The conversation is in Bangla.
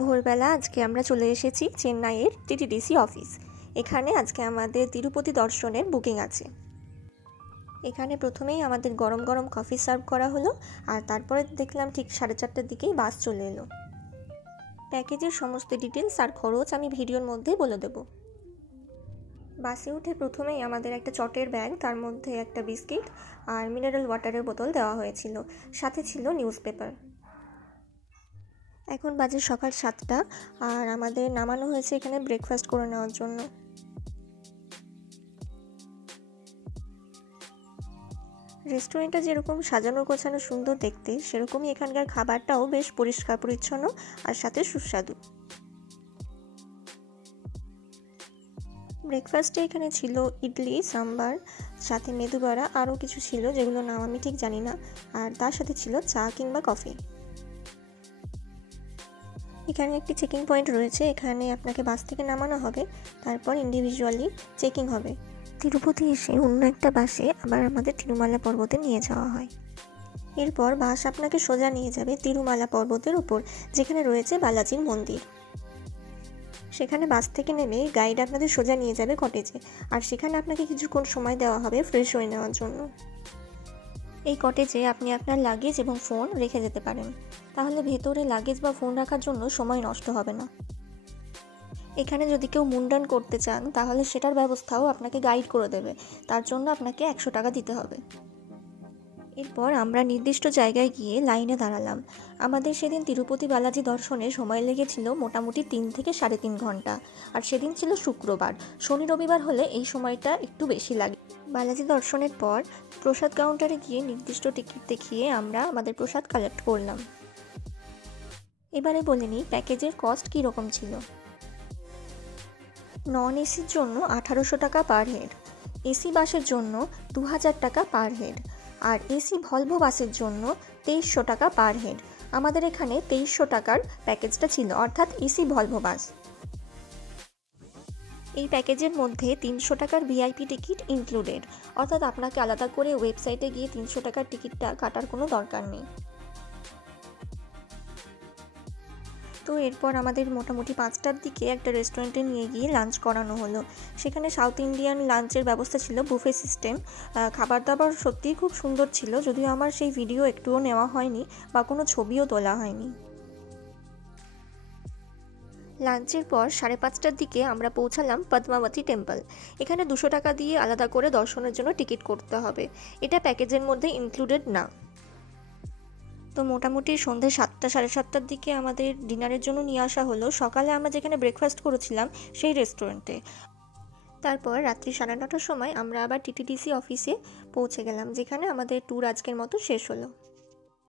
ভোরবেলা আজকে আমরা চলে এসেছি চেন্নাইয়ের টিটিডিসি অফিস। এখানে আজকে আমাদের তিরুপতি দর্শনের বুকিং আছে। এখানে প্রথমেই আমাদের গরম গরম কফি সার্ভ করা হলো, আর তারপরে দেখলাম ঠিক 4:30টার দিকেই বাস চলে এলো। প্যাকেজের সমস্ত ডিটেলস আর খরচ আমি ভিডিওর মধ্যেই বলে দেব। বাসে উঠে প্রথমেই আমাদের একটা চটের ব্যাগ, তার মধ্যে একটা বিস্কিট আর মিনারেল ওয়াটারের বোতল দেওয়া হয়েছিল, সাথে ছিল নিউজ পেপার। এখন বাজে সকাল 7টা, আর আমাদের নামানো হয়েছে এখানে ব্রেকফাস্ট করে নেওয়ার জন্য। রেস্টুরেন্টটা যেরকম সাজানো গোছানো সুন্দর দেখতে, সেরকমই এখানকার খাবারটাও বেশ পরিষ্কার পরিচ্ছন্ন আর সাথে সুস্বাদু। ব্রেকফাস্টে এখানে ছিল ইডলি, সাম্বার, সাথে মেদু বড়া, আরও কিছু ছিল যেগুলো নাম আমি ঠিক জানি না, আর তার সাথে ছিল চা কিংবা কফি। এখানে একটি চেকিং পয়েন্ট রয়েছে, এখানে আপনাকে বাস থেকে নামানো হবে, তারপর ইন্ডিভিজুয়ালি চেকিং হবে। তিরুপতি এসে অন্য একটা বাসে আবার আমাদের তিরুমালা পর্বতে নিয়ে যাওয়া হয়। এরপর বাস আপনাকে সোজা নিয়ে যাবে তিরুমালা পর্বতের উপর, যেখানে রয়েছে বালাজির মন্দির। সেখানে বাস থেকে নেমে গাইড আপনাদের সোজা নিয়ে যাবে কটেজে, আর সেখানে আপনাকে কিছুক্ষণ সময় দেওয়া হবে ফ্রেশ হয়ে নেওয়ার জন্য। এই কটেজে আপনি আপনার লাগেজ এবং ফোন রেখে যেতে পারেন, তাহলে ভেতরে লাগেজ বা ফোন রাখার জন্য সময় নষ্ট হবে না। এখানে যদি কেউ মুন্ডান করতে চান তাহলে সেটার ব্যবস্থাও আপনাকে গাইড করে দেবে, তার জন্য আপনাকে 100 টাকা দিতে হবে। এরপর আমরা নির্দিষ্ট জায়গায় গিয়ে লাইনে দাঁড়ালাম। আমাদের সেদিন তিরুপতি বালাজি দর্শনে সময় লেগেছিল মোটামুটি 3 থেকে 3.5 ঘন্টা, আর সেদিন ছিল শুক্রবার। শনি রবিবার হলে এই সময়টা একটু বেশি লাগে। বালাজি দর্শনের পর প্রসাদ কাউন্টারে গিয়ে নির্দিষ্ট টিকিট দেখিয়ে আমরা আমাদের প্রসাদ কালেক্ট করলাম। এবারে বলে নিই প্যাকেজের কস্ট কীরকম ছিল। নন এসির জন্য 1800 টাকা পার হেড, এসি বাসের জন্য 2000 টাকা পার হেড, আর এসি ভলভো বাসের জন্য 2300 টাকা পার হেড। আমাদের এখানে 2300 টাকার প্যাকেজটা ছিল, অর্থাৎ এসি ভলভো বাস। এই প্যাকেজের মধ্যে 300 টাকার ভিআইপি টিকিট ইনক্লুডেড, অর্থাৎ আপনাকে আলাদা করে ওয়েবসাইটে গিয়ে 300 টাকার টিকিটটা কাটার কোনো দরকার নেই। তো এরপর আমাদের মোটামুটি 5টার দিকে একটা রেস্টুরেন্টে নিয়ে গিয়ে লাঞ্চ করানো হলো। সেখানে সাউথ ইন্ডিয়ান লাঞ্চের ব্যবস্থা ছিল, বুফে সিস্টেম। খাবার দাবার সত্যিই খুব সুন্দর ছিল, যদিও আমার সেই ভিডিও একটুও নেওয়া হয়নি বা কোনো ছবিও তোলা হয়নি। লাঞ্চের পর 5:30টার দিকে আমরা পৌঁছালাম পদ্মাবতী টেম্পল। এখানে 200 টাকা দিয়ে আলাদা করে দর্শনের জন্য টিকিট করতে হবে, এটা প্যাকেজের মধ্যে ইনক্লুডেড না। তো মোটামুটি সন্ধ্যে 7টা 7:30টার দিকে আমাদের ডিনারের জন্য নিয়ে আসা হলো সকালে আমরা যেখানে ব্রেকফাস্ট করেছিলাম সেই রেস্টুরেন্টে। তারপর রাত্রি 9:30টার সময় আমরা আবার টিটিডিসি অফিসে পৌঁছে গেলাম, যেখানে আমাদের ট্যুর আজকের মতো শেষ হলো।